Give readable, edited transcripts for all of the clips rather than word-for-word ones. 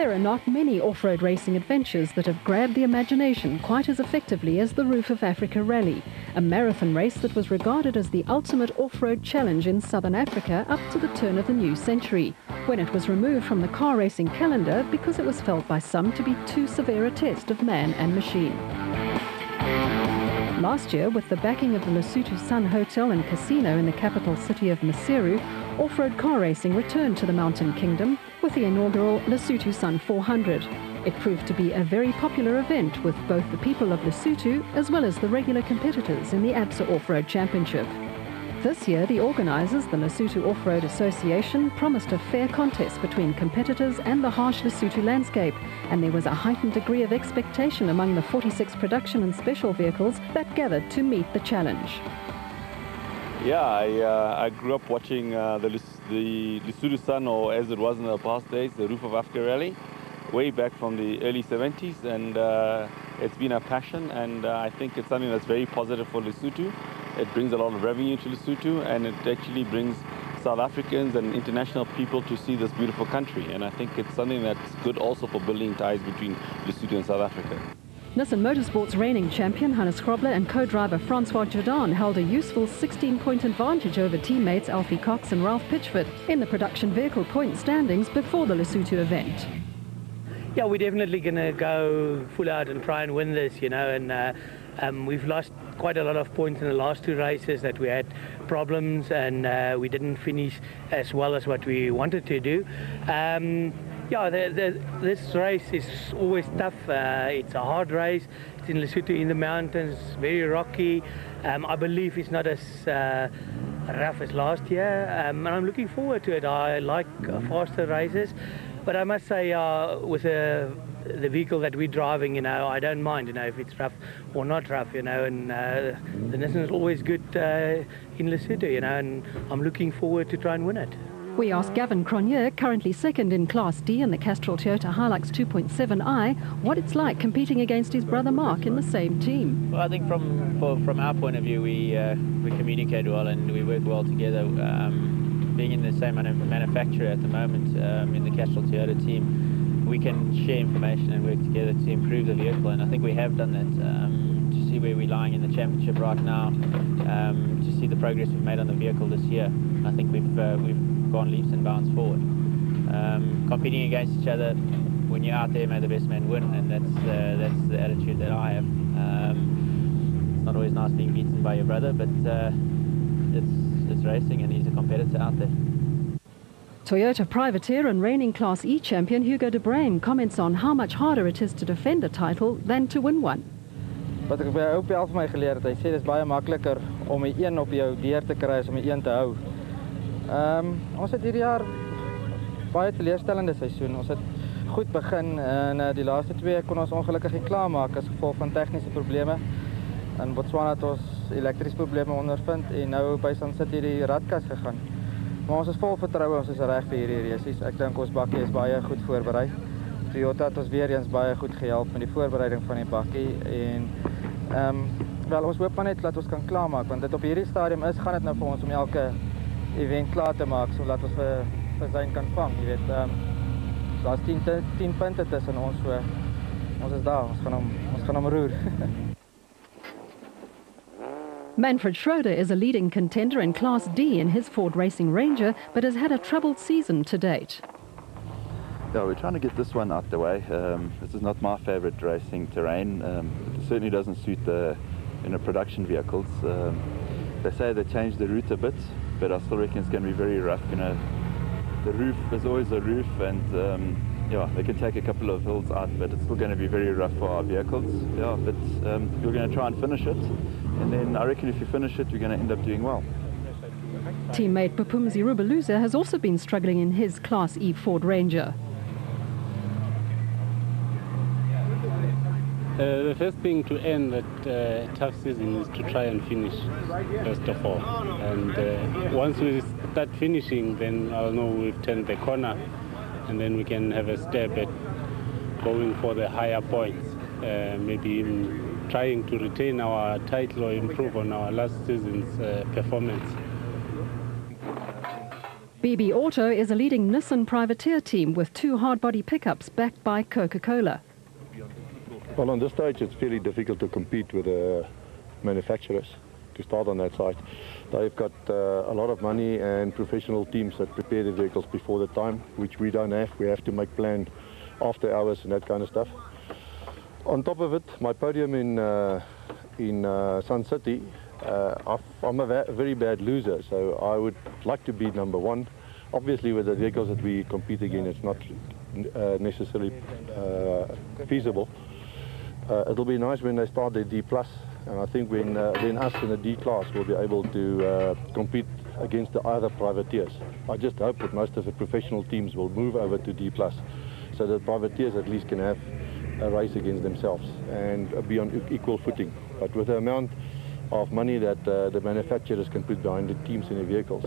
There are not many off-road racing adventures that have grabbed the imagination quite as effectively as the Roof of Africa Rally, a marathon race that was regarded as the ultimate off-road challenge in southern Africa up to the turn of the new century, when it was removed from the car racing calendar because it was felt by some to be too severe a test of man and machine. Last year, with the backing of the Lesotho Sun Hotel and Casino in the capital city of Maseru, off-road car racing returned to the Mountain Kingdom with the inaugural Lesotho Sun 400. It proved to be a very popular event with both the people of Lesotho as well as the regular competitors in the ABSA Off-Road Championship. This year, the organisers, the Lesotho Off-Road Association, promised a fair contest between competitors and the harsh Lesotho landscape, and there was a heightened degree of expectation among the 46 production and special vehicles that gathered to meet the challenge. Yeah, I grew up watching the Lesotho Sun, or as it was in the past days, the Roof of Africa Rally, way back from the early 70s, and it's been a passion, and I think it's something that's very positive for Lesotho. It brings a lot of revenue to Lesotho, and it actually brings South Africans and international people to see this beautiful country, and I think it's something that's good also for building ties between Lesotho and South Africa. Nissan Motorsport's reigning champion Hannes Grobler and co-driver Francois Jordan held a useful 16-point advantage over teammates Alfie Cox and Ralph Pitchford in the production vehicle point standings before the Lesotho event. Yeah, we're definitely going to go full out and try and win this, you know, and we've lost quite a lot of points in the last two races that we had problems, and we didn't finish as well as what we wanted to do. Yeah, this race is always tough. It's a hard race. It's in Lesotho in the mountains, very rocky. I believe it's not as rough as last year, and I'm looking forward to it. I like faster races, but I must say with the vehicle that we're driving, you know, I don't mind, you know, if it's rough or not rough, you know, and the Nissan is always good in Lesotho, you know, and I'm looking forward to try and win it. We asked Gavin Cronje, currently second in Class D in the Castrol Toyota Hilux 2.7i, what it's like competing against his brother Mark in the same team. Well, I think from our point of view, we communicate well and we work well together. Being in the same manufacturer at the moment, in the Castrol Toyota team, we can share information and work together to improve the vehicle, and I think we have done that. To see where we're lying in the championship right now, to see the progress we've made on the vehicle this year, I think we've gone leaps and bounds forward. Competing against each other, when you're out there, may the best man win, and that's the attitude that I have. It's not always nice being beaten by your brother, but it's racing, and he's a competitor out there. Toyota privateer and reigning Class E champion Hugo de Bruin comments on how much harder it is to defend a title than to win one. Wat ek by ou Pel vir my geleer het, hy sê dis baie makliker om die een op jou deur te kry as om die een te hou. Ons het hierdie jaar baie teleurstellende seisoen. Ons het goed begin en die laaste twee kon ons ongelukkig nie klaarmaak as gevolg van tegniese probleme. In Botswana het ons elektrische probleme ondervind en nou by Sun City die radkas gegaan. Maar ons is vol vertroue, ons is reg vir hierdie races. Ek dink ons bakkie is baie goed voorberei. Toyota het ons weer eens baie goed gehelp met die voorbereiding van die bakkie en wel, ons hoop maar net dat ons kan klaarmaak, want dit op hierdie stadium is, gaan dit nou vir ons om elke event klaar te maak, sodat ons vir Zayn kan vang, jy weet. Daar's 10 punte tussen ons, so ons is daar, ons gaan hom roer. Manfred Schroeder is a leading contender in Class D in his Ford Racing Ranger, but has had a troubled season to date. Yeah, we're trying to get this one out the way. This is not my favorite racing terrain. It certainly doesn't suit the production vehicles. They say they changed the route a bit, but I still reckon it's going to be very rough. You know, the roof is always a roof, and yeah, they can take a couple of hills out, but it's still going to be very rough for our vehicles. Yeah, but we're going to try and finish it, and then I reckon if you finish it, you're going to end up doing well. Teammate Pupumzi Rubeluza has also been struggling in his Class E Ford Ranger. The first thing to end that tough season is to try and finish, first of all. And once we start finishing, then I'll know we've turned the corner, and then we can have a step at going for the higher points, maybe even trying to retain our title or improve on our last season's performance. BB Auto is a leading Nissan privateer team with 2 hard-body pickups backed by Coca-Cola. Well, on this stage it's fairly difficult to compete with the manufacturers to start on that side. They've got a lot of money and professional teams that prepare the vehicles before the time, which we don't have. We have to make plans after hours and that kind of stuff. On top of it, my podium in Sun City, I'm a very bad loser, so I would like to be #1. Obviously with the vehicles that we compete against, it's not necessarily feasible. It'll be nice when they start the D+, and I think when us in the D class will be able to compete against the other privateers. I just hope that most of the professional teams will move over to D+, so that privateers at least can have a race against themselves and be on equal footing. But with the amount of money that the manufacturers can put behind the teams in the vehicles,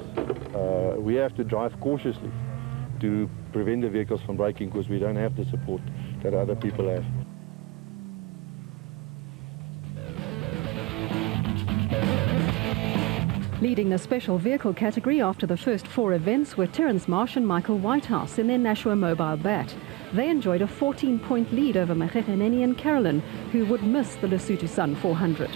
we have to drive cautiously to prevent the vehicles from breaking, because we don't have the support that other people have. Leading the special vehicle category after the first 4 events were Terence Marsh and Michael Whitehouse in their Nashua Mobile Bat. They enjoyed a 14-point lead over Magegeneni and Carolyn, who would miss the Lesotho Sun 400.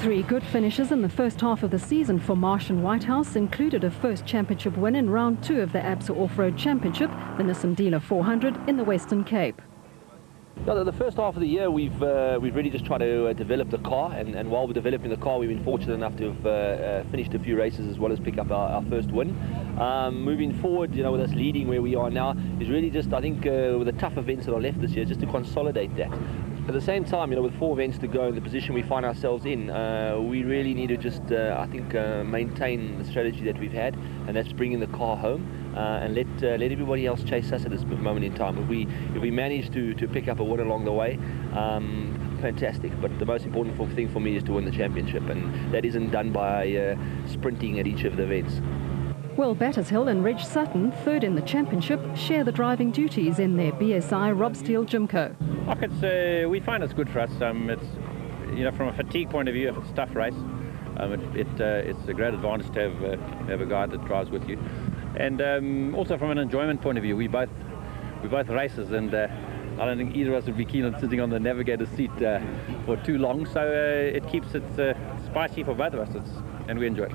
Three good finishes in the first half of the season for Marsh and Whitehouse included a first championship win in round 2 of the ABSA Off-Road Championship, the Nissan Dealer 400 in the Western Cape. Yeah, the first half of the year we've really just tried to develop the car, and while we're developing the car we've been fortunate enough to have finished a few races as well as pick up our first win. Moving forward, you know, with us leading where we are now is really just, I think, with the tough events that are left this year, just to consolidate that. At the same time, you know, with 4 events to go in the position we find ourselves in, we really need to just, I think, maintain the strategy that we've had, and that's bringing the car home and let everybody else chase us at this moment in time. If we manage to pick up a win along the way, fantastic. But the most important thing for me is to win the championship, and that isn't done by sprinting at each of the events. Will Battershill and Reg Sutton, third in the championship, share the driving duties in their BSI Rob Steele Jimco. We find it's good for us. It's, you know, from a fatigue point of view, if it's a tough race, it's a great advantage to have a guy that drives with you. And also from an enjoyment point of view, we both racers, and I don't think either of us would be keen on sitting on the navigator's seat for too long. So it keeps it spicy for both of us, and we enjoy it.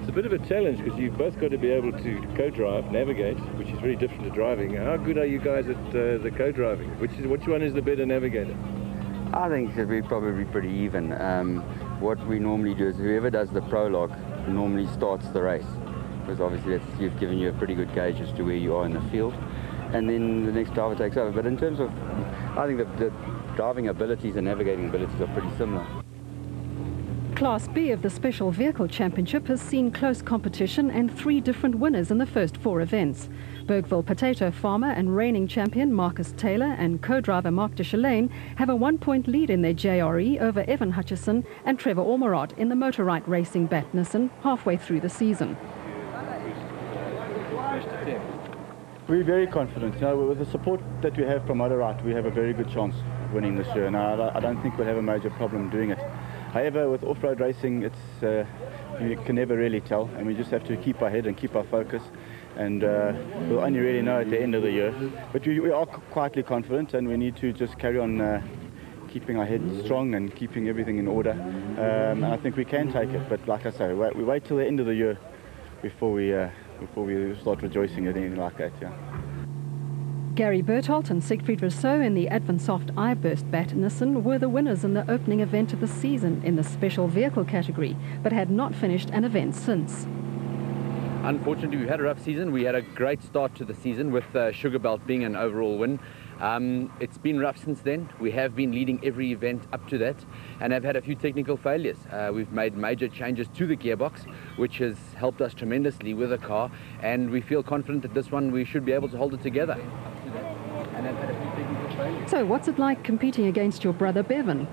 It's a bit of a challenge because you've both got to be able to co-drive, navigate, which is very different to driving. How good are you guys at the co-driving? Which one is the better navigator? I think we're probably pretty even. What we normally do is whoever does the prologue normally starts the race, because obviously you've given you a pretty good gauge as to where you are in the field, and then the next driver takes over. But in terms of, I think the driving abilities and navigating abilities are pretty similar. Class B of the Special Vehicle Championship has seen close competition and 3 different winners in the first 4 events. Bergville potato farmer and reigning champion Marcus Taylor and co-driver Mark de Chalane have a 1-point lead in their JRE over Evan Hutchison and Trevor Ormerod in the Motorite Racing Bat Nissan halfway through the season. We're very confident. You know, with the support that we have from Motorite, we have a very good chance of winning this year. Now, I don't think we'll have a major problem doing it. However, with off-road racing, it's you can never really tell, and we just have to keep our head and keep our focus, and we'll only really know at the end of the year. But we are quietly confident, and we need to just carry on keeping our head strong and keeping everything in order. And I think we can take it, but like I say, we wait till the end of the year before we start rejoicing at anything like that. Yeah. Gary Bertholdt and Siegfried Rousseau in the Advansoft iBurst Bat Nissan were the winners in the opening event of the season in the special vehicle category, but had not finished an event since. Unfortunately, we've had a rough season. We had a great start to the season with Sugar Belt being an overall win. It's been rough since then. We have been leading every event up to that and have had a few technical failures. We've made major changes to the gearbox, which has helped us tremendously with the car, and we feel confident that this one we should be able to hold it together. So what's it like competing against your brother Bevan?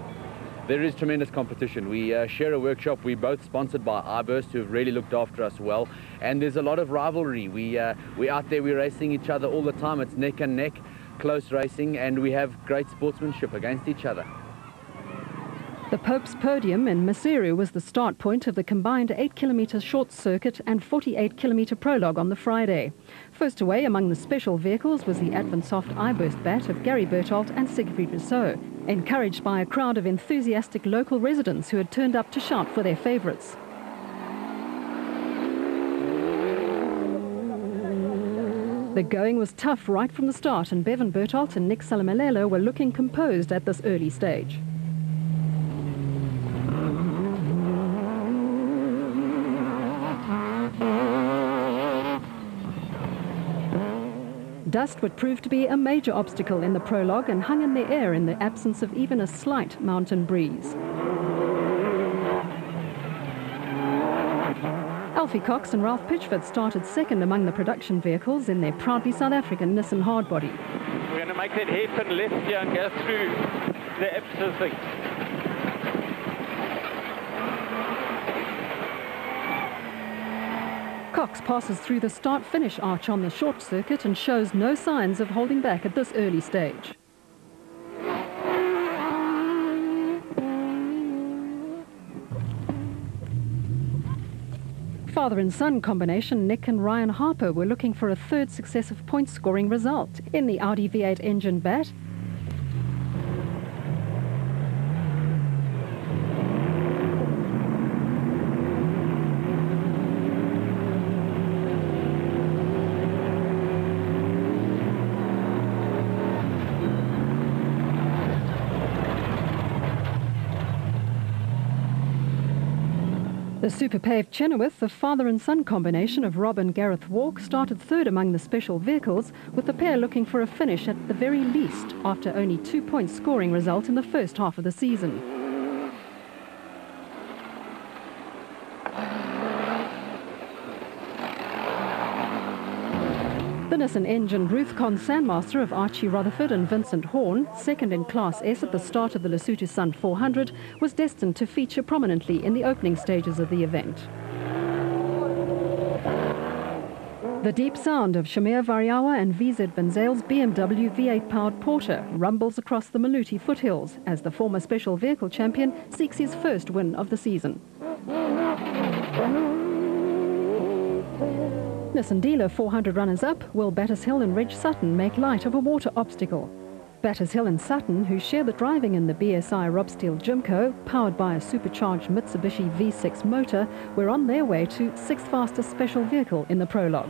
There is tremendous competition. We share a workshop. We're both sponsored by iBurst, who have really looked after us well, and there's a lot of rivalry. We're out there, we're racing each other all the time. It's neck and neck, close racing, and we have great sportsmanship against each other. The Pope's Podium in Maseru was the start point of the combined 8-kilometre short circuit and 48-kilometre prologue on the Friday. First away among the special vehicles was the Adventsoft I-Burst Bat of Gary Berthold and Siegfried Rousseau, encouraged by a crowd of enthusiastic local residents who had turned up to shout for their favourites. The going was tough right from the start, and Bevan Berthold and Nick Salamalelo were looking composed at this early stage. Dust would prove to be a major obstacle in the prologue and hung in the air in the absence of even a slight mountain breeze. Alfie Cox and Ralph Pitchford started second among the production vehicles in their proudly South African Nissan hardbody. We're going to make that hairpin left here and go through the Epsom thing. Cox passes through the start-finish arch on the short circuit and shows no signs of holding back at this early stage. Father and son combination Nick and Ryan Harper were looking for a third successive point-scoring result in the Audi V8 engine bat. The super-paved Chenoweth, the father and son combination of Rob and Gareth Walk, started third among the special vehicles, with the pair looking for a finish at the very least after only 2 points scoring result in the first half of the season. The Nissan-engined Ruth Con Sandmaster of Archie Rutherford and Vincent Horn, second in Class S at the start of the Lesotho Sun 400, was destined to feature prominently in the opening stages of the event. The deep sound of Shamir Variawa and VZ Benzale's BMW V8-powered Porter rumbles across the Maluti foothills as the former special vehicle champion seeks his first win of the season. Nissan dealer 400 runners-up, Will Battershill and Reg Sutton make light of a water obstacle. Battershill and Sutton, who share the driving in the BSI Robsteel Jimco, powered by a supercharged Mitsubishi V6 motor, were on their way to sixth fastest special vehicle in the prologue.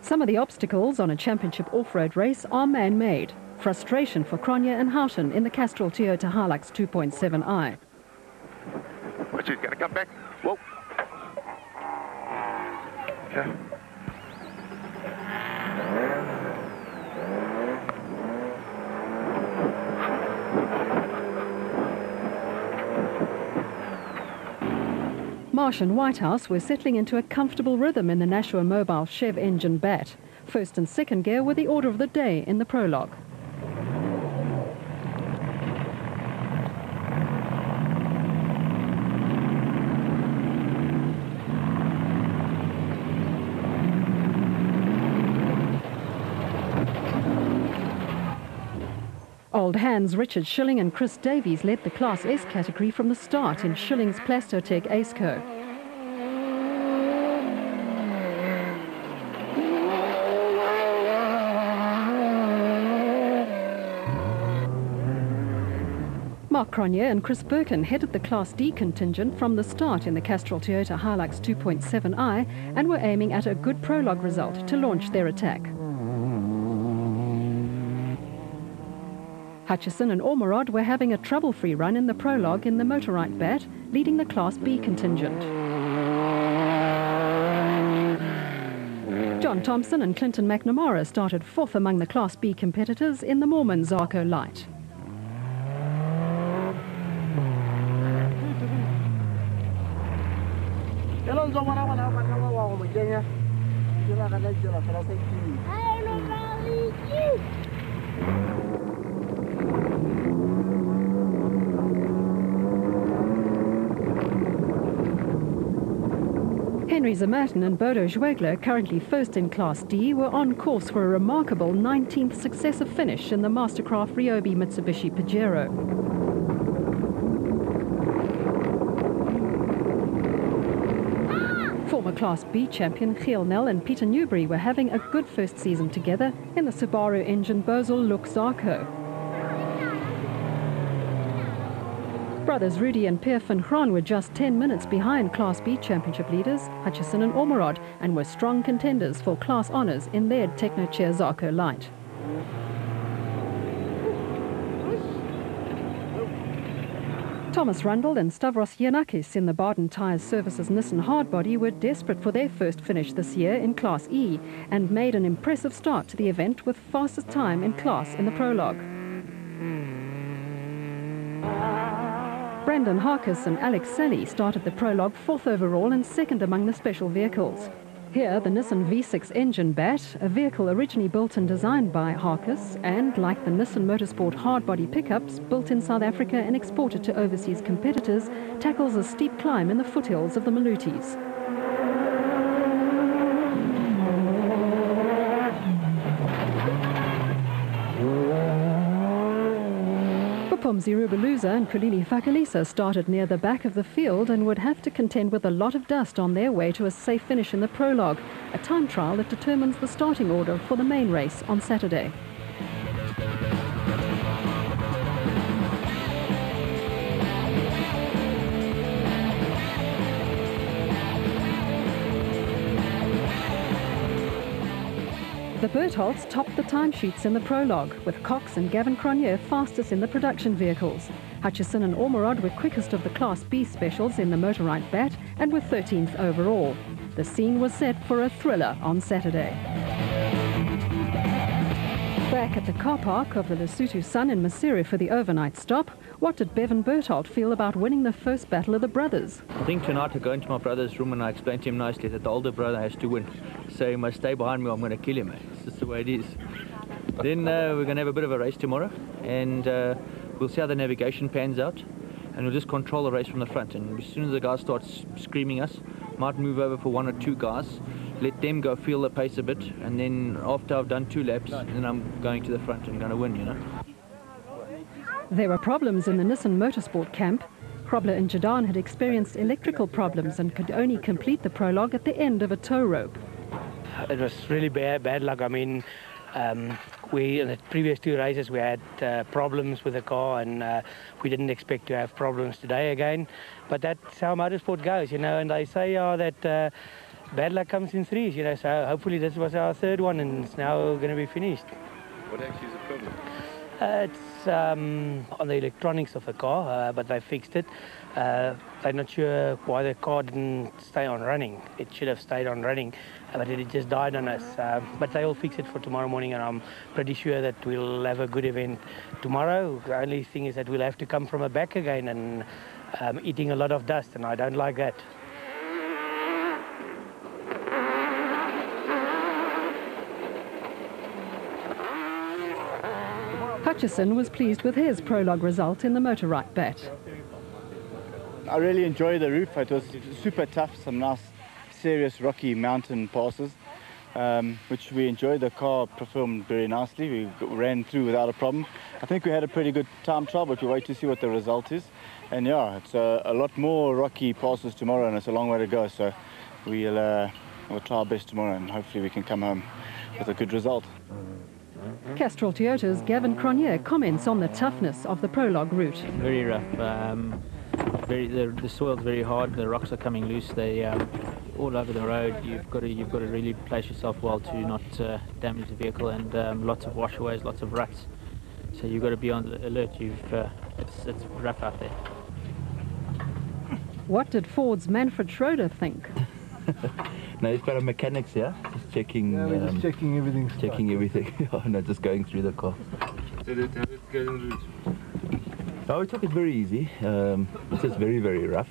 Some of the obstacles on a championship off-road race are man-made. Frustration for Cronje and Houghton in the Castrol Toyota Hilux 2.7i. But she's got to come back. Whoa. Okay. Marsh and Whitehouse were settling into a comfortable rhythm in the Nashua Mobile Chev engine bat. First and second gear were the order of the day in the prologue. Old hands Richard Schilling and Chris Davies led the Class S category from the start in Schilling's Plastotech Aceco. Mark Cronje and Chris Birkin headed the Class D contingent from the start in the Castrol Toyota Hilux 2.7i and were aiming at a good prologue result to launch their attack. Hutchison and Ormerod were having a trouble-free run in the prologue in the Motorite bat, leading the Class B contingent. John Thompson and Clinton McNamara started fourth among the Class B competitors in the Mormon Zarco Light. Henry Zamatin and Bodo Schwegler, currently first in Class D, were on course for a remarkable 19th successive finish in the Mastercraft Ryobi Mitsubishi Pajero. Former Class B champion Giel Nel and Peter Newbury were having a good first season together in the Subaru engine Bosel Look Zarco. Brothers Rudy and Per van Graan were just 10 minutes behind Class B championship leaders Hutchison and Ormerod, and were strong contenders for class honours in their Technochair Zarco Light. Thomas Rundle and Stavros Giannakis in the Baden Tyres Services Nissan Hardbody were desperate for their first finish this year in Class E, and made an impressive start to the event with fastest time in class in the prologue. Brendan Harkis and Alex Sally started the prologue 4th overall and 2nd among the special vehicles. Here, the Nissan V6 engine Bat, a vehicle originally built and designed by Harkis, and like the Nissan Motorsport hardbody pickups, built in South Africa and exported to overseas competitors, tackles a steep climb in the foothills of the Malutis. Pumzi Rubeluza and Kulili Fakalisa started near the back of the field and would have to contend with a lot of dust on their way to a safe finish in the prologue, a time trial that determines the starting order for the main race on Saturday. The Bertholds topped the timesheets in the prologue, with Cox and Gavin Cronje fastest in the production vehicles. Hutchison and Ormerod were quickest of the Class B specials in the Motorite Bat and were 13th overall. The scene was set for a thriller on Saturday. Back at the car park of the Lesotho Sun in Maseru for the overnight stop, what did Bevan Berthold feel about winning the first battle of the brothers? I think tonight I go into my brother's room and I explain to him nicely that the older brother has to win. So he must stay behind me or I'm going to kill him. It's just the way it is. Then we're going to have a bit of a race tomorrow, and we'll see how the navigation pans out, and we'll just control the race from the front. And as soon as the guys start screaming us, might move over for 1 or 2 guys, let them go feel the pace a bit, and then after I've done 2 laps, then I'm going to the front and going to win, you know. There were problems in the Nissan Motorsport camp. Krobler and Jadan had experienced electrical problems and could only complete the prologue at the end of a tow rope. It was really bad luck. I mean, we in the previous 2 races we had problems with the car, and we didn't expect to have problems today again. But that's how motorsport goes, you know. And they say that bad luck comes in 3s, you know. So hopefully this was our 3rd one, and it's now going to be finished. What actually is the problem? It's on the electronics of the car, but they fixed it. They're not sure why the car didn't stay on running. It should have stayed on running, but it just died on us. But they'll fix it for tomorrow morning, and I'm pretty sure that we'll have a good event tomorrow. The only thing is that we'll have to come from the back again and eating a lot of dust, and I don't like that. Hutchison was pleased with his prologue result in the Motorite Bat. I really enjoyed the roof. It was super tough, some nice, serious rocky mountain passes, which we enjoyed. The car performed very nicely. We ran through without a problem. I think we had a pretty good time trial, but we'll wait to see what the result is. And yeah, it's a lot more rocky passes tomorrow, and it's a long way to go. So we'll try our best tomorrow, and hopefully we can come home with a good result. Castrol Toyota's Gavin Cronje comments on the toughness of the prologue route. Very rough. The soil's very hard. The rocks are coming loose. They all over the road. You've got to really place yourself well to not damage the vehicle, and lots of washaways, lots of ruts. So you've got to be on the alert. It's rough out there. What did Ford's Manfred Schroeder think? No, he's got a mechanics here, just checking. Yeah, we're just checking everything. Checking everything. Oh, no, just going through the car. So how did it go en route? Oh, we took it very easy. It's just very, very rough.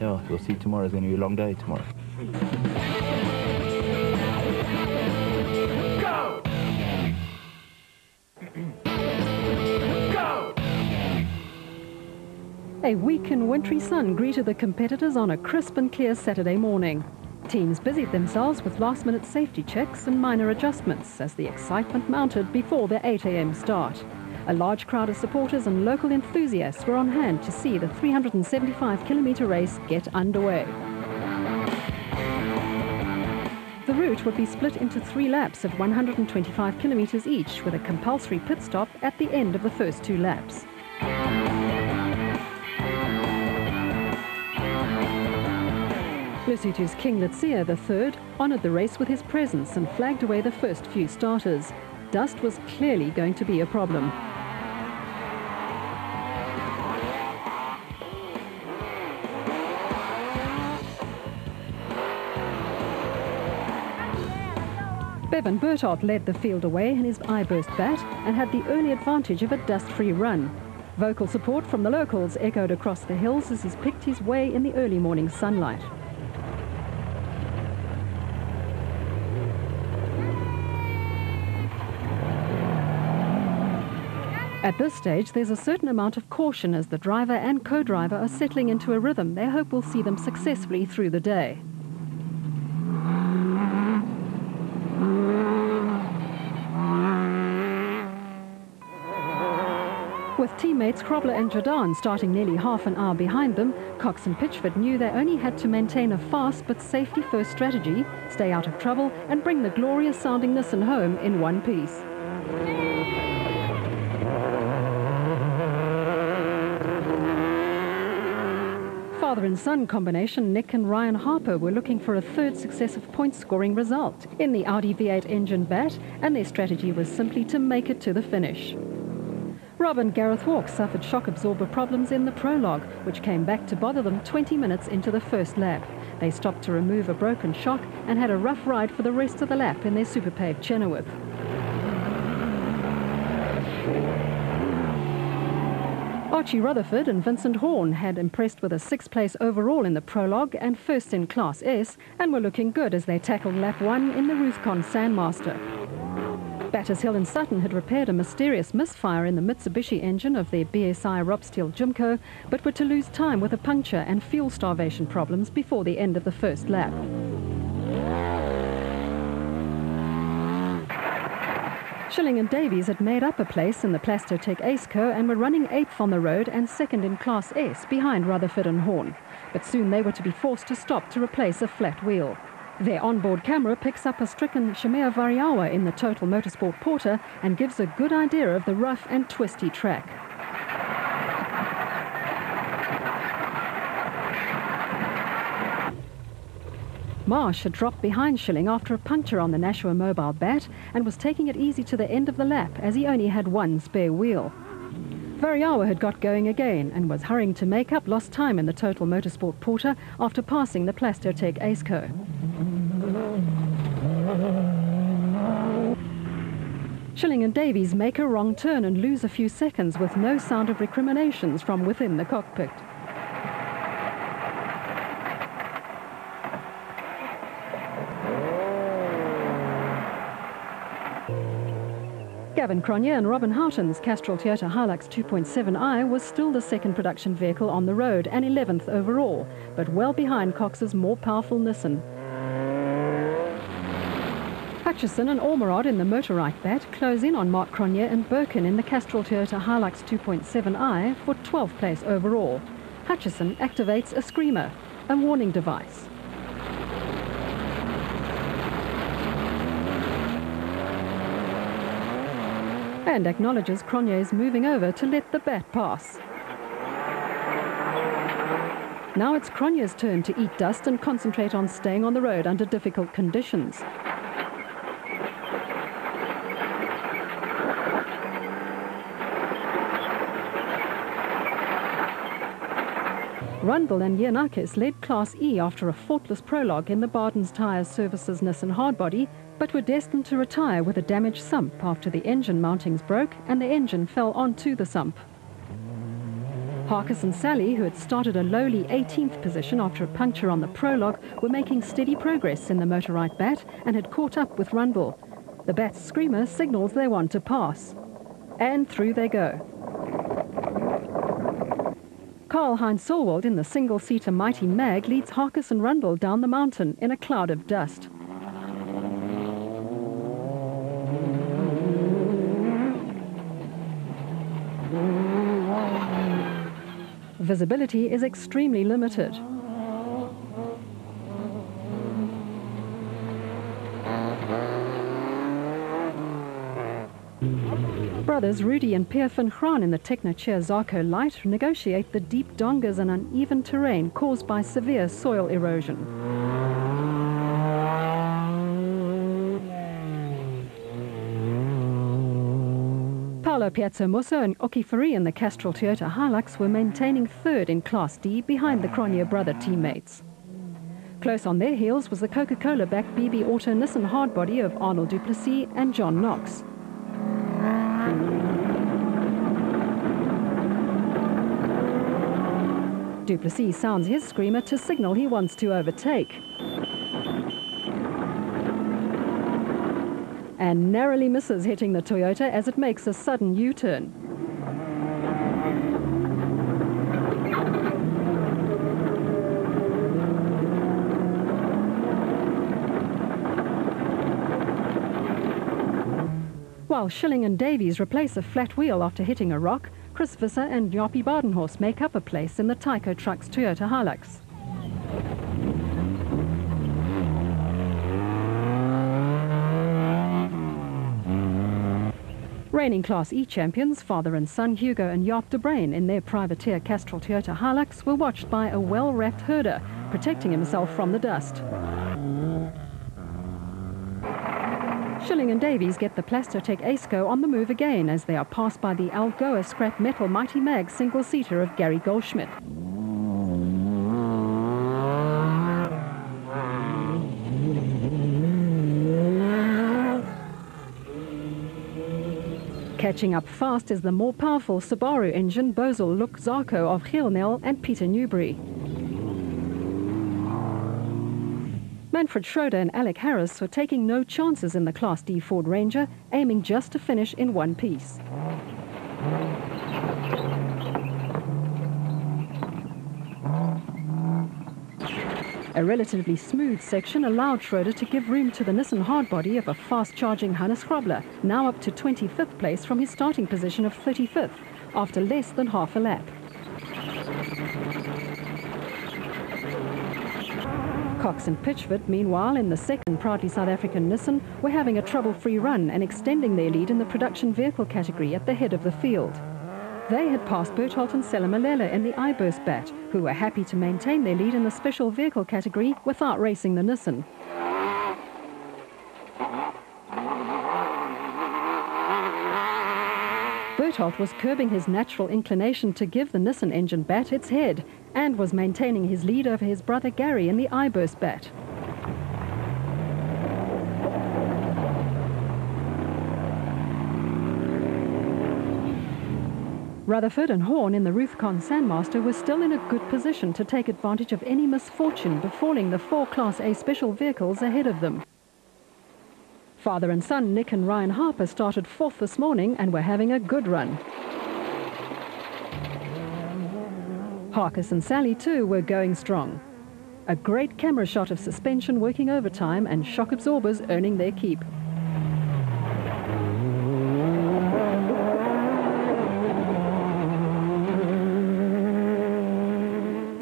Yeah, we'll see tomorrow. It's going to be a long day tomorrow. Go! Go! A weak and wintry sun greeted the competitors on a crisp and clear Saturday morning. Teams busied themselves with last-minute safety checks and minor adjustments as the excitement mounted before the 8 a.m. start. A large crowd of supporters and local enthusiasts were on hand to see the 375-kilometre race get underway. The route would be split into 3 laps of 125 kilometres each, with a compulsory pit stop at the end of the first 2 laps. Lesotho's King Letsia III honoured the race with his presence and flagged away the first few starters. Dust was clearly going to be a problem. Bevan Bertot led the field away in his eye-burst bat and had the early advantage of a dust-free run. Vocal support from the locals echoed across the hills as he picked his way in the early morning sunlight. At this stage, there's a certain amount of caution as the driver and co-driver are settling into a rhythm they hope will see them successfully through the day. With teammates Krobler and Jordan starting nearly half an hour behind them, Cox and Pitchford knew they only had to maintain a fast but safety-first strategy, stay out of trouble and bring the glorious-sounding Nissan home in one piece. Father and son combination Nick and Ryan Harper were looking for a third successive point-scoring result in the Audi V8 engine bat, and their strategy was simply to make it to the finish. Rob and Gareth Walk suffered shock absorber problems in the prologue, which came back to bother them 20 minutes into the first lap. They stopped to remove a broken shock and had a rough ride for the rest of the lap in their superpaved Chenoweth. Archie Rutherford and Vincent Horn had impressed with a 6th place overall in the prologue and first in Class S, and were looking good as they tackled lap 1 in the Ruthcon Sandmaster. Batters Hill and Sutton had repaired a mysterious misfire in the Mitsubishi engine of their BSI Robsteel Jimco, but were to lose time with a puncture and fuel starvation problems before the end of the first lap. Schilling and Davies had made up a place in the Plastotech Aceco and were running 8th on the road and 2nd in Class S behind Rutherford and Horn. But soon they were to be forced to stop to replace a flat wheel. Their onboard camera picks up a stricken Shamir Variawa in the Total Motorsport Porter and gives a good idea of the rough and twisty track. Marsh had dropped behind Schilling after a puncture on the Nashua Mobile bat and was taking it easy to the end of the lap as he only had one spare wheel. Variawa had got going again and was hurrying to make up lost time in the Total Motorsport Porter after passing the Plastotech Aceco. Schilling and Davies make a wrong turn and lose a few seconds with no sound of recriminations from within the cockpit. Gavin Cronje and Robin Houghton's Castrol Toyota Hilux 2.7i was still the second production vehicle on the road and 11th overall, but well behind Cox's more powerful Nissan. Hutchison and Ormerod in the Motorite bat close in on Mark Cronje and Birkin in the Castrol Toyota Hilux 2.7i for 12th place overall. Hutchison activates a screamer, a warning device. And acknowledges Cronje's moving over to let the bat pass. Now it's Cronje's turn to eat dust and concentrate on staying on the road under difficult conditions. Rundle and Giannakis led Class E after a faultless prologue in the Bardens Tyres Services Nissan hardbody, but were destined to retire with a damaged sump after the engine mountings broke and the engine fell onto the sump. Harkis and Sally, who had started a lowly 18th position after a puncture on the prologue, were making steady progress in the Motorite bat and had caught up with Rundle. The bat's screamer signals they want to pass. And through they go. Karl-Heinz Solwald in the single-seater Mighty Mag leads Harkus and Rundle down the mountain in a cloud of dust. Visibility is extremely limited. Brothers Rudy and Pierre van Graan in the Technochair Zarco Light negotiate the deep dongas and uneven terrain caused by severe soil erosion. Paolo Piazzomusso and Oki Fari in the Castrol Toyota Hilux were maintaining third in Class D behind the Cronje brother teammates. Close on their heels was the Coca-Cola-backed BB Auto Nissan hardbody of Arnold Du Plessis and John Knox. Du Plessis sounds his screamer to signal he wants to overtake. And narrowly misses hitting the Toyota as it makes a sudden U-turn. While Schilling and Davies replace a flat wheel after hitting a rock, Chris Visser and Jaapie Badenhorst make up a place in the Tyco Trucks Toyota Hilux. Reigning Class E champions, father and son Hugo and Jaap de Bruin in their privateer Castrol Toyota Hilux were watched by a well-wrapped herder, protecting himself from the dust. Schilling and Davies get the Plastotech Aceco on the move again as they are passed by the Algoa scrap metal Mighty Mag single-seater of Gary Goldschmidt. Catching up fast is the more powerful Subaru engine Bosel Look Zarco of Gielnel and Peter Newbury. Manfred Schroeder and Alec Harris were taking no chances in the Class D Ford Ranger, aiming just to finish in one piece. A relatively smooth section allowed Schroeder to give room to the Nissan hardbody of a fast-charging Hannes Grobler, now up to 25th place from his starting position of 35th, after less than half a lap. Cox and Pitchford, meanwhile, in the second proudly South African Nissan, were having a trouble-free run and extending their lead in the production vehicle category at the head of the field. They had passed Berthold and Selemalele in the iBurst Bat, who were happy to maintain their lead in the special vehicle category without racing the Nissan. Berthold was curbing his natural inclination to give the Nissan engine Bat its head and was maintaining his lead over his brother Gary in the iBurst Bat. Rutherford and Horn in the Ruthcon Sandmaster were still in a good position to take advantage of any misfortune befalling the 4 Class A special vehicles ahead of them. Father and son Nick and Ryan Harper started 4th this morning and were having a good run. Harkus and Sally too were going strong. A great camera shot of suspension working overtime and shock absorbers earning their keep.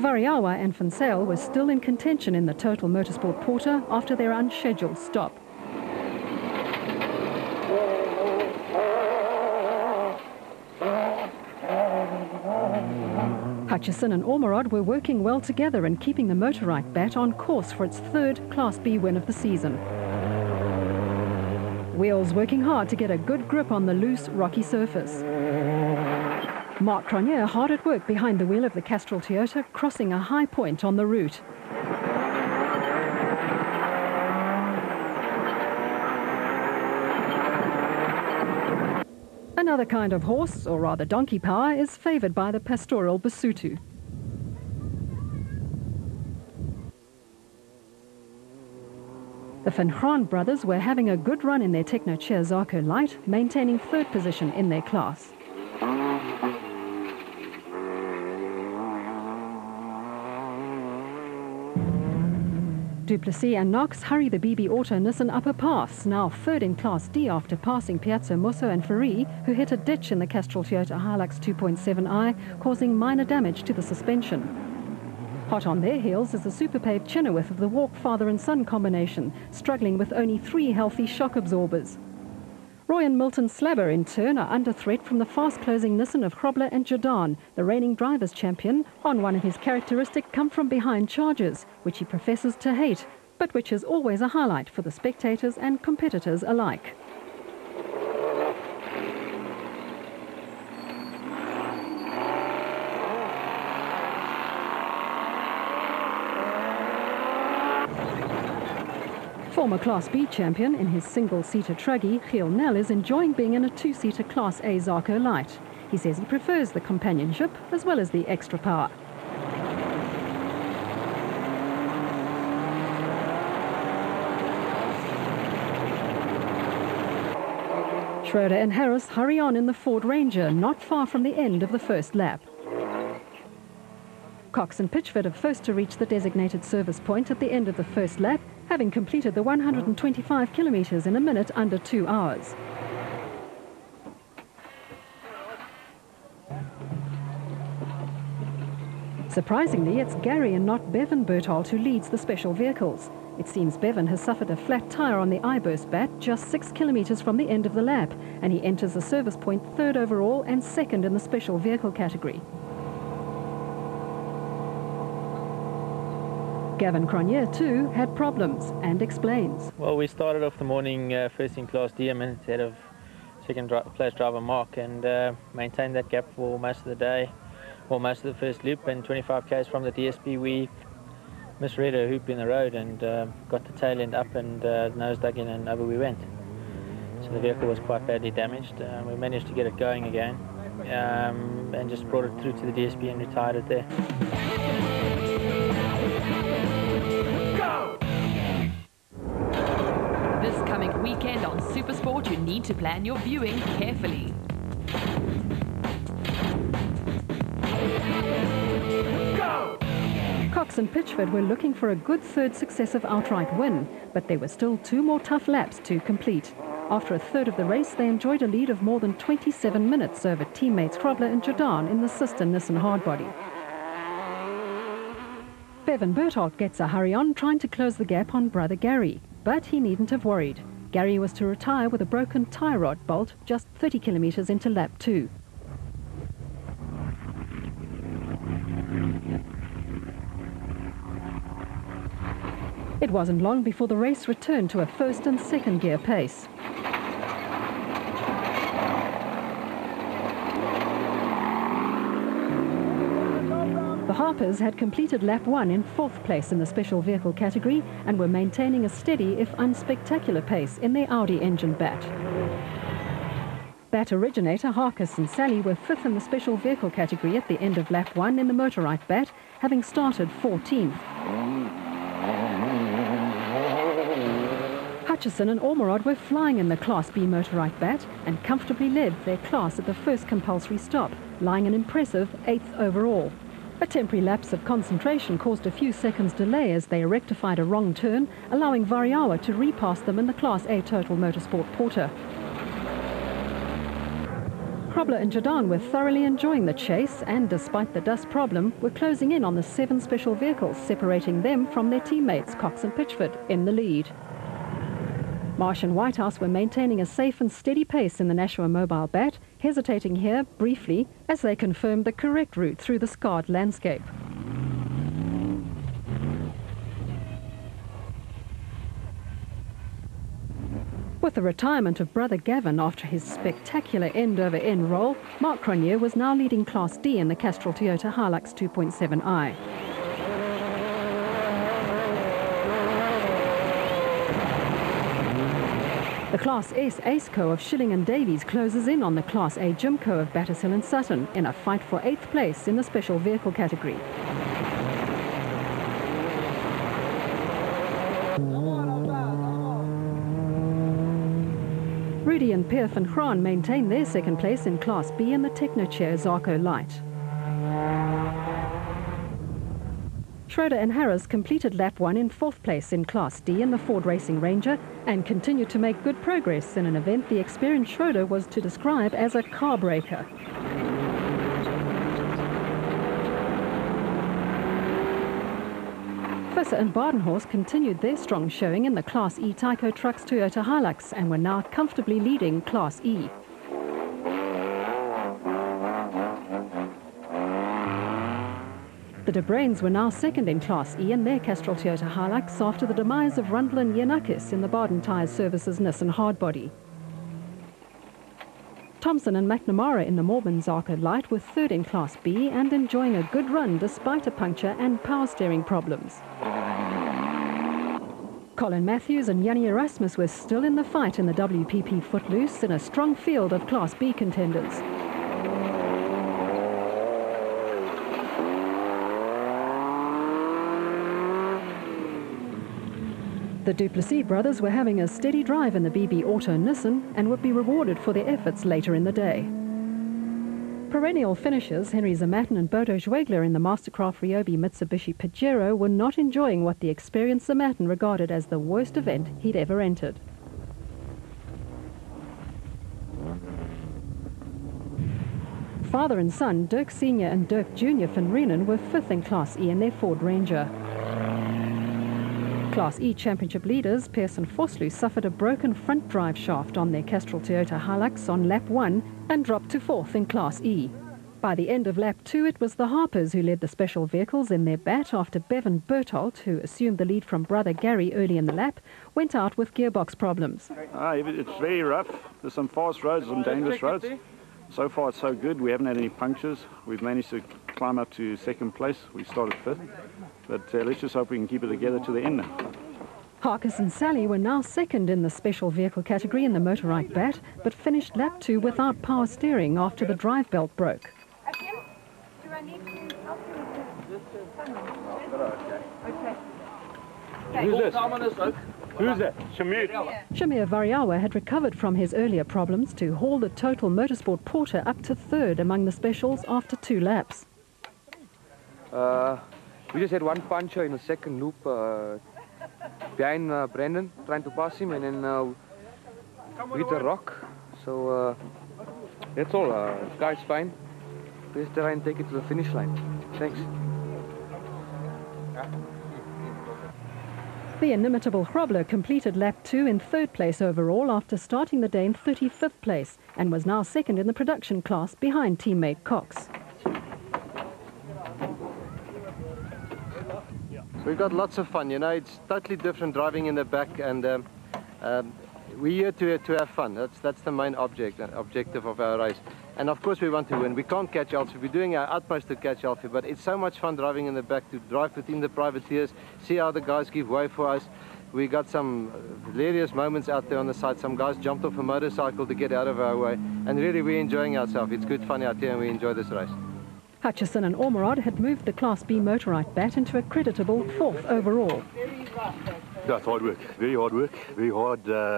Variawa and Van Zyl were still in contention in the Total Motorsport Porter after their unscheduled stop. Hutchison and Ormerod were working well together and keeping the Motorite Bat on course for its 3rd Class B win of the season. Wheels working hard to get a good grip on the loose, rocky surface. Mark Cronje hard at work behind the wheel of the Castrol Toyota, crossing a high point on the route. Another kind of horse, or rather donkey power, is favoured by the pastoral Basotho. The Van Graan brothers were having a good run in their Technochair Zarco Light, maintaining 3rd position in their class. Duplessis and Knox hurry the BB Auto Nissan up a pass, now third in Class D after passing Piazza Musso and Ferri, who hit a ditch in the Castrol Toyota Hilux 2.7i, causing minor damage to the suspension. Hot on their heels is the Superpave Chenoweth of the Walk father and son combination, struggling with only 3 healthy shock absorbers. Roy and Milton Slabber, in turn, are under threat from the fast-closing Nissan of Grobler and Jordan, the reigning drivers' champion, on one of his characteristic come-from-behind charges, which he professes to hate, but which is always a highlight for the spectators and competitors alike. Former Class B champion in his single-seater truggy, Giel Nel is enjoying being in a 2-seater Class A Zarco Light. He says he prefers the companionship as well as the extra power. Schroeder and Harris hurry on in the Ford Ranger, not far from the end of the first lap. Cox and Pitchford are first to reach the designated service point at the end of the first lap, having completed the 125 kilometres in a minute under 2 hours. Surprisingly, it's Gary and not Bevan Berthold who leads the special vehicles. It seems Bevan has suffered a flat tyre on the I-burst bat just 6 kilometres from the end of the lap, and he enters the service point third overall and second in the special vehicle category. Gavin Cronje, too, had problems and explains. Well, we started off the morning first in Class D, a minute ahead of second-place driver Mark, and maintained that gap for most of the day, or most of the first loop, and 25 k's from the DSP we misread a hoop in the road and got the tail end up and nose dug in and over we went. So the vehicle was quite badly damaged. We managed to get it going again and just brought it through to the DSP and retired it there. This coming weekend on Supersport, you need to plan your viewing carefully. Cox and Pitchford were looking for a good third successive outright win, but there were still 2 more tough laps to complete. After a third of the race, they enjoyed a lead of more than 27 minutes over teammates Grobler and Jordan in the sister Nissan hardbody. Bevan Berthold gets a hurry on, trying to close the gap on brother Gary, but he needn't have worried. Gary was to retire with a broken tie rod bolt just 30 kilometres into lap 2. It wasn't long before the race returned to a first and second gear pace. The Harpers had completed lap 1 in 4th place in the special vehicle category and were maintaining a steady, if unspectacular, pace in their Audi engined bat. Bat originator Harkus and Sally were 5th in the special vehicle category at the end of lap 1 in the Motorite bat, having started 14th. Hutchison and Ormerod were flying in the Class B Motorite bat and comfortably led their class at the first compulsory stop, lying an impressive 8th overall. A temporary lapse of concentration caused a few seconds delay as they rectified a wrong turn, allowing Variawa to repass them in the Class A Total Motorsport Porter. Grobler and Jordan were thoroughly enjoying the chase and, despite the dust problem, were closing in on the 7 special vehicles, separating them from their teammates Cox and Pitchford in the lead. Marsh and Whitehouse were maintaining a safe and steady pace in the Nashua Mobile bat, hesitating here briefly as they confirmed the correct route through the scarred landscape. With the retirement of brother Gavin after his spectacular end-over-end roll, Mark Cronje was now leading Class D in the Castrol Toyota Hilux 2.7i. The Class S Aceco of Schilling and Davies closes in on the Class A Jimco of Battershill and Sutton in a fight for 8th place in the special vehicle category. Rudy and Pierre van Graan maintain their second place in Class B in the Technochair Zarco Light. Schroeder and Harris completed lap 1 in 4th place in Class D in the Ford Racing Ranger and continued to make good progress in an event the experienced Schroeder was to describe as a car breaker. Visser and Badenhorst continued their strong showing in the Class E Tyco Trucks Toyota Hilux and were now comfortably leading Class E. The De Bruins were now second in Class E in their Castrol Toyota Hilux after the demise of Rundle and Yanakis in the Baden Tyres Services Nissan Hardbody. Thompson and McNamara in the Mormon Zarko Light were third in Class B and enjoying a good run despite a puncture and power steering problems. Colin Matthews and Yanni Erasmus were still in the fight in the WPP Footloose in a strong field of Class B contenders. The Duplessis brothers were having a steady drive in the BB Auto Nissan and would be rewarded for their efforts later in the day. Perennial finishers Henry Zamatin and Bodo Schwegler in the Mastercraft Ryobi Mitsubishi Pajero were not enjoying what the experienced Zamatin regarded as the worst event he'd ever entered. Father and son Dirk Sr. and Dirk Jr. van Reenen were 5th in Class E in their Ford Ranger. Class E Championship leaders Pearson Vosloo suffered a broken front drive shaft on their Castrol Toyota Hilux on lap 1 and dropped to 4th in Class E. By the end of lap 2, it was the Harpers who led the special vehicles in their bat after Bevan Berthold, who assumed the lead from brother Gary early in the lap, went out with gearbox problems. It's very rough. There's some fast roads, some dangerous roads. So far it's so good. We haven't had any punctures. We've managed to climb up to 2nd place. We started 5th. But let's just hope we can keep it together to the end. Harkis and Sally were now 2nd in the special vehicle category in the motorized bat, but finished lap 2 without power steering after the drive belt broke. Who's this? Who's that? Shamir Variawa had recovered from his earlier problems to haul the Total Motorsport Porter up to 3rd among the specials after 2 laps. We just had one puncher in the second loop behind Brandon, trying to pass him, and then we hit a rock. So that's all. The car's fine. We just try and take it to the finish line. Thanks. The inimitable Grobler completed lap 2 in 3rd place overall after starting the day in 35th place and was now 2nd in the production class behind teammate Cox. We've got lots of fun, you know, it's totally different driving in the back, and we're here to have fun. That's the main objective of our race. And of course we want to win. We can't catch Alfie. We're doing our utmost to catch Alfie, but it's so much fun driving in the back, to drive within the privateers, see how the guys give way for us. We got some hilarious moments out there on the side. Some guys jumped off a motorcycle to get out of our way, and really we're enjoying ourselves. It's good fun out here and we enjoy this race. Hutchison and Ormerod had moved the Class B motorite bat into a creditable 4th overall. Yeah, it's hard work, very hard,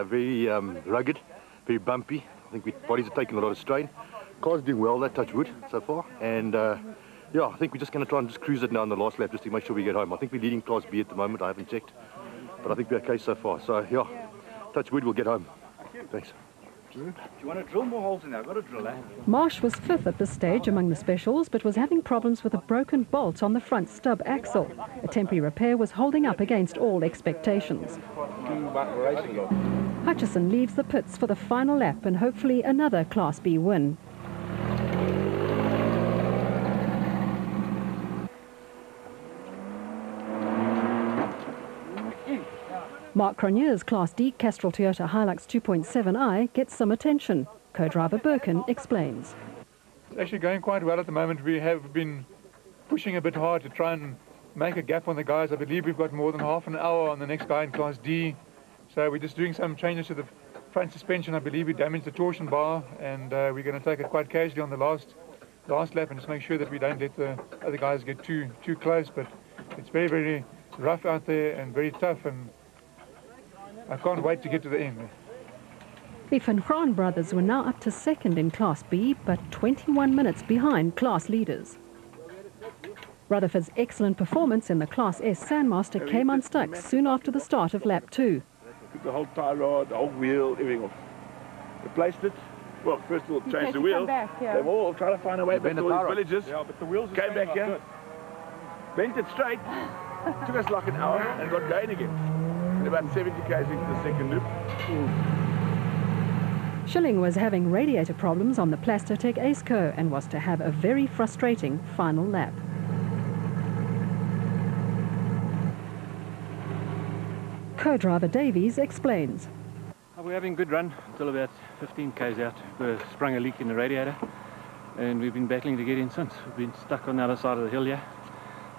very rugged, very bumpy. I think bodies are taking a lot of strain. Car's doing well, that touch wood so far, and yeah, I think we're just going to try and just cruise it now in the last lap just to make sure we get home. I think we're leading Class B at the moment, I haven't checked, but I think we're okay so far. So yeah, touch wood, we'll get home. Thanks. Do you want to drill more holes in there? I've got to drill that. Marsh was 5th at this stage among the specials, but was having problems with a broken bolt on the front stub axle. A temporary repair was holding up against all expectations. Hutchison leaves the pits for the final lap and hopefully another Class B win. Mark Cronier's Class D Castrol Toyota Hilux 2.7i gets some attention. Co-driver Birkin explains. It's actually going quite well at the moment. We have been pushing a bit hard to try and make a gap on the guys. I believe we've got more than half an hour on the next guy in Class D. So we're just doing some changes to the front suspension. I believe we damaged the torsion bar, and we're going to take it quite casually on the last lap and just make sure that we don't let the other guys get too close. But it's very, very rough out there and very tough, and I can't wait to get to the end. The Van Graan brothers were now up to 2nd in Class B, but 21 minutes behind class leaders. Rutherford's excellent performance in the Class S Sandmaster came unstuck soon after the start of lap 2. Took the whole tie rod, the whole wheel, everything off. Replaced it. Well, first of all, changed the wheel. They were all trying to find a way back to all these villages. Yeah, but the wheels came back here. Bent it straight. Took us like an hour and got going again. And about 70 k's into the second loop. Schilling was having radiator problems on the Plastotech Aceco and was to have a very frustrating final lap. Co-driver Davies explains. We're having a good run until about 15 k's out. We sprung a leak in the radiator and we've been battling to get in since. We've been stuck on the other side of the hill here.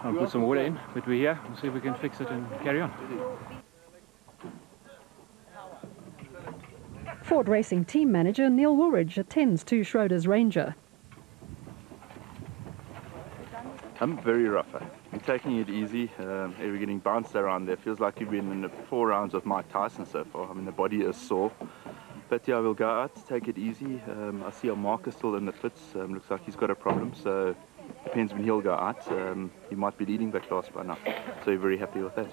I'll put some water in, but we're here. We'll see if we can fix it and carry on. Ford Racing team manager Neil Woolridge attends to Schroeder's Ranger. I'm very rough. I'm taking it easy. We're getting bounced around there. Feels like you've been in the 4 rounds of Mike Tyson so far. I mean, the body is sore. But yeah, we'll go out, take it easy. I see our Mark is still in the pits. Looks like he's got a problem, so depends when he'll go out. He might be leading the class by now. So we're very happy with that.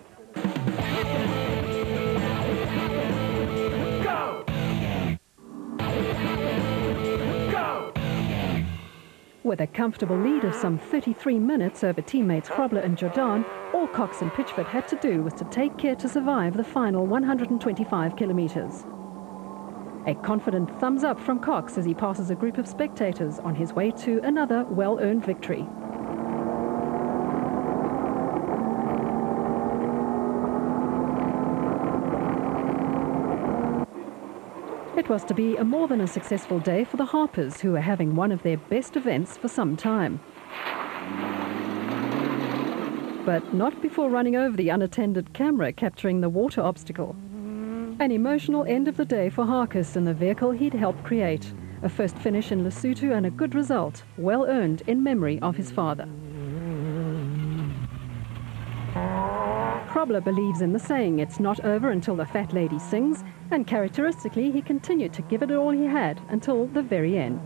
With a comfortable lead of some 33 minutes over teammates Grobler and Jordan, all Cox and Pitchford had to do was to take care to survive the final 125 kilometres. A confident thumbs up from Cox as he passes a group of spectators on his way to another well-earned victory. It was to be a more than a successful day for the Harpers, who were having one of their best events for some time. But not before running over the unattended camera capturing the water obstacle. An emotional end of the day for Harkus and the vehicle he'd helped create. A first finish in Lesotho and a good result, well earned in memory of his father. Grobler believes in the saying, it's not over until the fat lady sings, and characteristically he continued to give it all he had until the very end.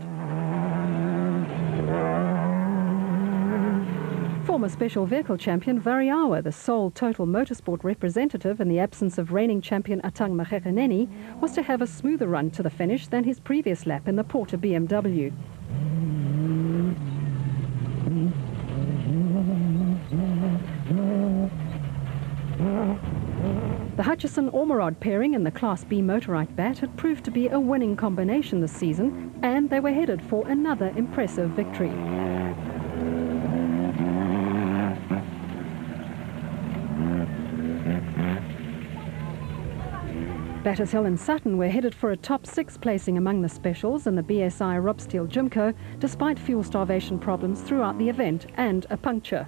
Former special vehicle champion Variawa, the sole total motorsport representative in the absence of reigning champion Atang Magekeneni, was to have a smoother run to the finish than his previous lap in the Porter BMW. The Hutchison-Ormerod pairing in the Class B motorized bat had proved to be a winning combination this season, and they were headed for another impressive victory. Battershill and Sutton were headed for a top 6 placing among the specials in the BSI Robsteel Jimco, despite fuel starvation problems throughout the event and a puncture.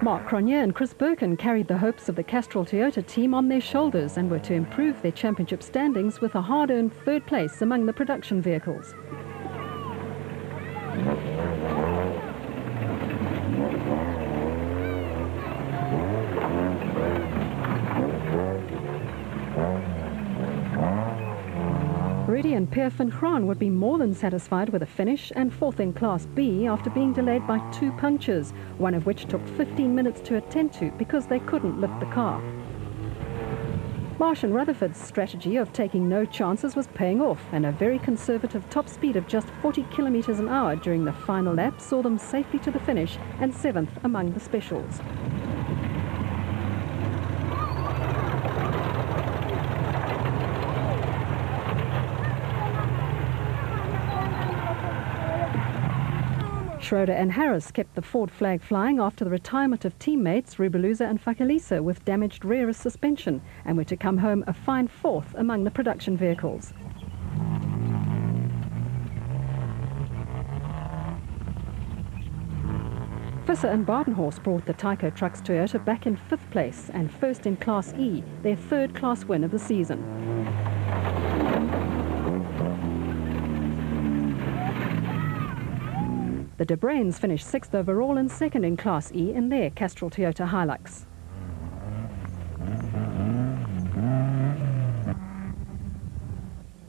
Mark Cronje and Chris Birkin carried the hopes of the Castrol Toyota team on their shoulders and were to improve their championship standings with a hard-earned 3rd place among the production vehicles. Rudy and Per van Graan would be more than satisfied with a finish and 4th in Class B after being delayed by 2 punctures, one of which took 15 minutes to attend to because they couldn't lift the car. Marsh and Rutherford's strategy of taking no chances was paying off, and a very conservative top speed of just 40 kilometers an hour during the final lap saw them safely to the finish and 7th among the specials. Schroeder and Harris kept the Ford flag flying after the retirement of teammates Rubeluza and Fakalisa with damaged rear suspension, and were to come home a fine 4th among the production vehicles. Visser and Badenhorst brought the Tyco Trucks Toyota back in 5th place and 1st in Class E, their 3rd class win of the season. The De Bruins finished 6th overall and 2nd in Class E in their Castrol Toyota Hilux.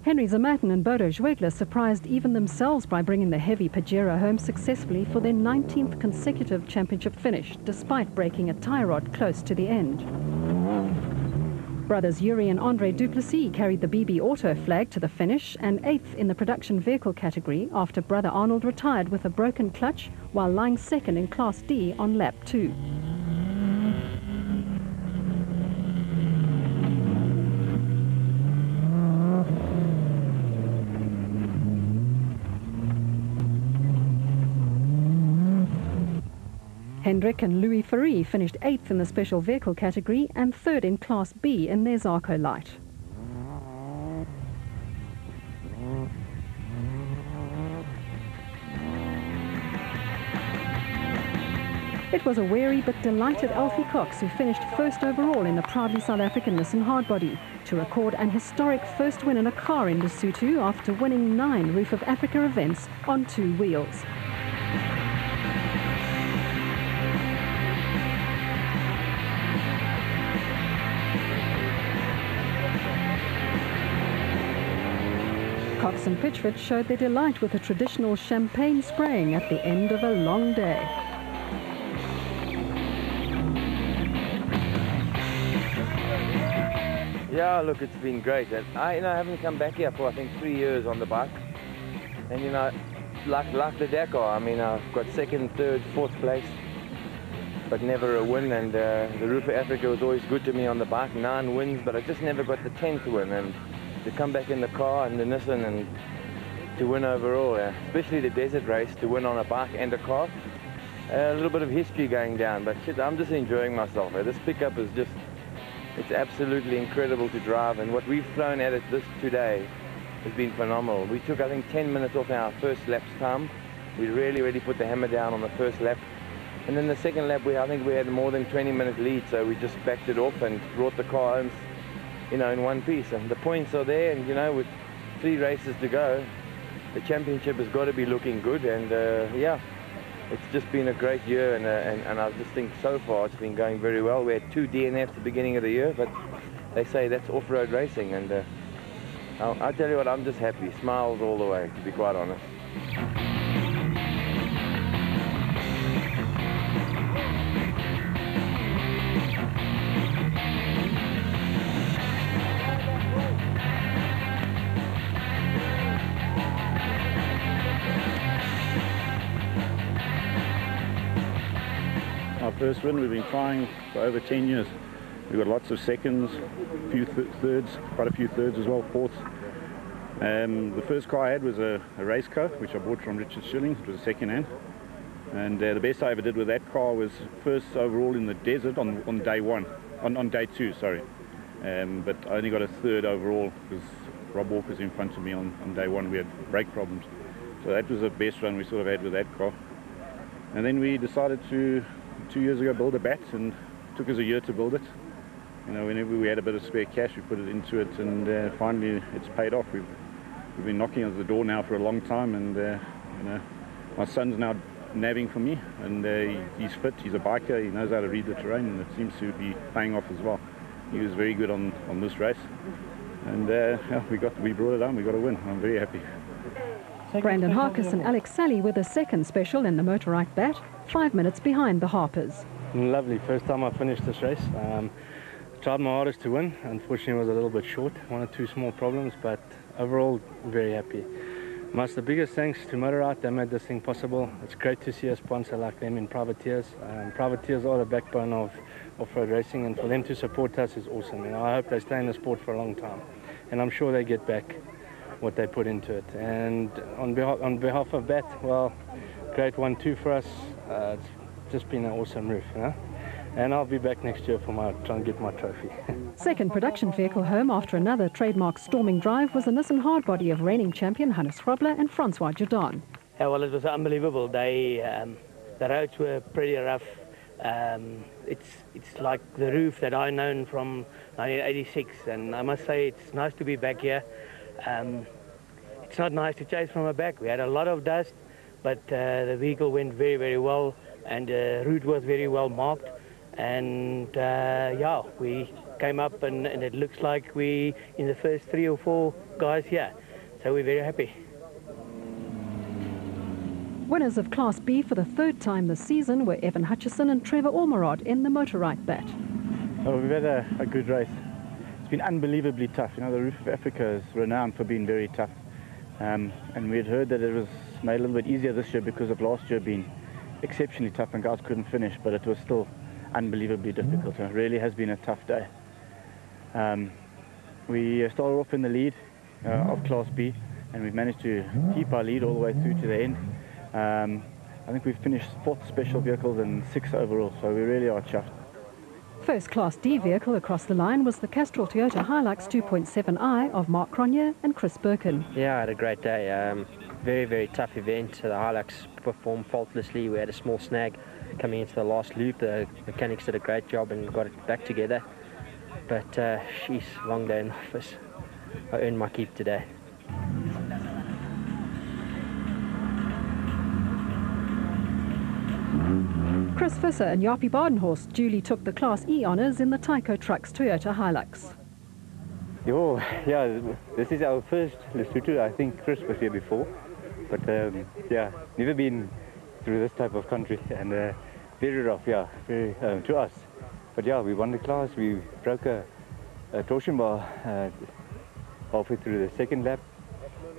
Henry Zamatin and Bodo Schwegler surprised even themselves by bringing the heavy Pajero home successfully for their 19th consecutive championship finish, despite breaking a tie rod close to the end. Brothers Yuri and Andre Duplessis carried the BB Auto flag to the finish and 8th in the production vehicle category after brother Arnold retired with a broken clutch while lying second in Class D on lap 2. Hendrik and Louis Ferry finished 8th in the special vehicle category and 3rd in Class B in their Zarco Light. It was a wary but delighted Alfie Cox who finished first overall in the proudly South African Nissan Hardbody to record an historic first win in a car in Lesotho after winning 9 Roof of Africa events on 2 wheels. Cox and Pitchford showed their delight with the traditional champagne spraying at the end of a long day. Yeah, look, it's been great. I haven't come back here for I think 3 years on the bike, and like the Dakar, I mean, I've got 2nd, 3rd, 4th place, but never a win. And the Roof of Africa was always good to me on the bike, 9 wins, but I just never got the 10th win. And to come back in the car and the Nissan and to win overall, especially the desert race, to win on a bike and a car, a little bit of history going down. But shit, I'm just enjoying myself. This pickup is just, it's absolutely incredible to drive, and what we've thrown at it today has been phenomenal. We took, I think, 10 minutes off our first lap's time. We really put the hammer down on the first lap. And then the second lap, I think we had more than 20-minute lead, so we just backed it off and brought the car home, in one piece. And the points are there, and, with 3 races to go, the championship has got to be looking good. And, yeah, it's just been a great year, and I just think so far it's been going very well. We had 2 DNFs at the beginning of the year, but they say that's off-road racing, and I'll tell you what, I'm just happy. Smiles all the way, to be quite honest. Our first win, we've been trying for over 10 years. We've got lots of seconds, a few thirds, quite a few thirds as well, fourths. The first car I had was a race car, which I bought from Richard Schilling. It was a second hand. And the best I ever did with that car was first overall in the desert on day 1, on day 2, sorry. But I only got a 3rd overall because Rob Walker's in front of me on day 1. We had brake problems. So that was the best run we sort of had with that car. And then we decided to, 2 years ago, build a bat, and it took us a year to build it. Whenever we had a bit of spare cash, we put it into it, and finally it's paid off. We've been knocking at the door now for a long time, and my son's now nabbing for me, and he's fit, he's a biker, he knows how to read the terrain, and it seems to be paying off as well. He was very good on this race, and yeah, we brought it home, we got a win. I'm very happy. Brandon Harkis and Alex Sally were the 2nd special in the motorized bat, 5 minutes behind the Harpers. Lovely, first time I finished this race. Tried my hardest to win. Unfortunately, was a little bit short, 1 or 2 small problems, but overall very happy. The biggest thanks to Motorrad, they made this thing possible. It's great to see a sponsor like them in Privateers. Privateers are the backbone of off-road racing, and for them to support us is awesome. I hope they stay in the sport for a long time, and I'm sure they get back what they put into it. And on behalf of BAT, well, great 1-2 for us. It's just been an awesome roof, and I'll be back next year for try and get my trophy. 2nd production vehicle home after another trademark storming drive was the Nissan Hardbody of reigning champion Hannes Grobler and Francois Jordan. Yeah, well, it was unbelievable. The roads were pretty rough. It's like the roof that I've known from 1986, and I must say it's nice to be back here. It's not nice to chase from the back. We had a lot of dust, but the vehicle went very well, and the route was very well marked. And yeah, we came up, and it looks like we in the first 3 or 4 guys here. So we're very happy. Winners of Class B for the 3rd time this season were Evan Hutchison and Trevor Ormerod in the motorized bat. Oh, we've had a good race. It's been unbelievably tough. You know, the Roof of Africa is renowned for being very tough. And we had heard that it was made a little bit easier this year because of last year being exceptionally tough and guys couldn't finish, but it was still unbelievably difficult. It really has been a tough day. We started off in the lead of Class B, and we've managed to keep our lead all the way through to the end. I think we've finished 4th special vehicles and 6th overall, so we really are chuffed. First Class D vehicle across the line was the Castrol Toyota Hilux 2.7i of Mark Cronje and Chris Birkin. Yeah, I had a great day. Very, very tough event. The Hilux performed faultlessly. We had a small snag coming into the last loop. The mechanics did a great job and got it back together. But, sheesh, long day in the office. I earned my keep today. Chris Visser and Jaapie Badenhorst duly took the Class E honours in the Tyco Trucks Toyota Hilux. Oh, yeah, this is our first Lesotho. I think Chris was here before, but yeah, never been through this type of country, and very rough, yeah, very, to us. But yeah, we won the class. We broke a torsion bar halfway through the 2nd lap,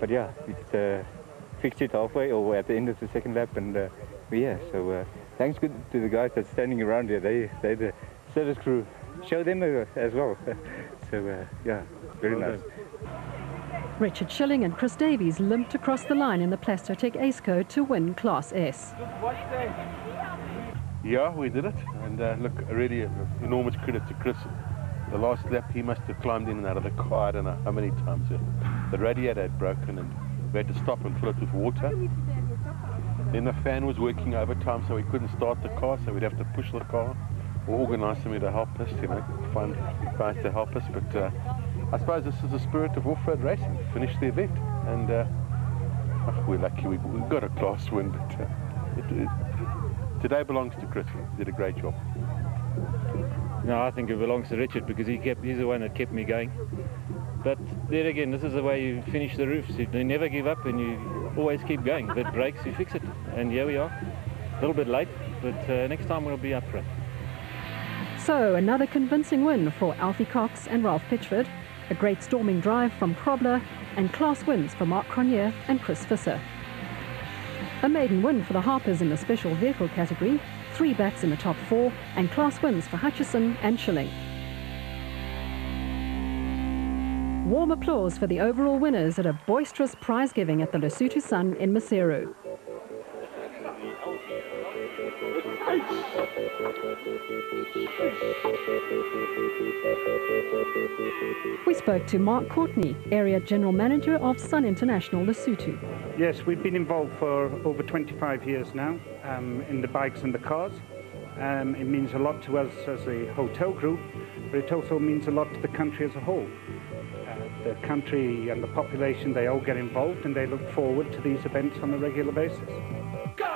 but yeah, it's fixed it halfway or at the end of the 2nd lap, and yeah, so thanks to the guys that's standing around here. They're the service crew. Show them as well. So yeah, very nice. Richard Schilling and Chris Davies limped across the line in the Plastotech Ace Code to win Class S. Yeah, we did it, and look, really enormous credit to Chris. The last lap he must have climbed in and out of the car, I don't know how many times. The radiator had broken and we had to stop and fill it with water. Then the fan was working overtime, so we couldn't start the car, so we'd have to push the car or organise somebody to help us, you know, find guys to help us. But I suppose this is the spirit of off-road racing. Finish the event, and we're lucky we got a class win, but today belongs to Chris. He did a great job. No, I think it belongs to Richard because he's the one that kept me going. But there again, this is the way you finish the roofs. You never give up and you always keep going. If it breaks, you fix it. And here we are. A little bit late, but next time we'll be up front. So another convincing win for Alfie Cox and Ralph Pitchford. A great storming drive from Krobler, and class wins for Mark Cronje and Chris Visser. A maiden win for the Harpers in the special vehicle category, 3 bats in the top 4, and class wins for Hutchison and Schilling. Warm applause for the overall winners at a boisterous prize giving at the Lesotho Sun in Maseru. We spoke to Mark Courtney, Area General Manager of Sun International Lesotho. Yes, we've been involved for over 25 years now in the bikes and the cars. It means a lot to us as a hotel group, but it also means a lot to the country as a whole. The country and the population, they all get involved and they look forward to these events on a regular basis. Go!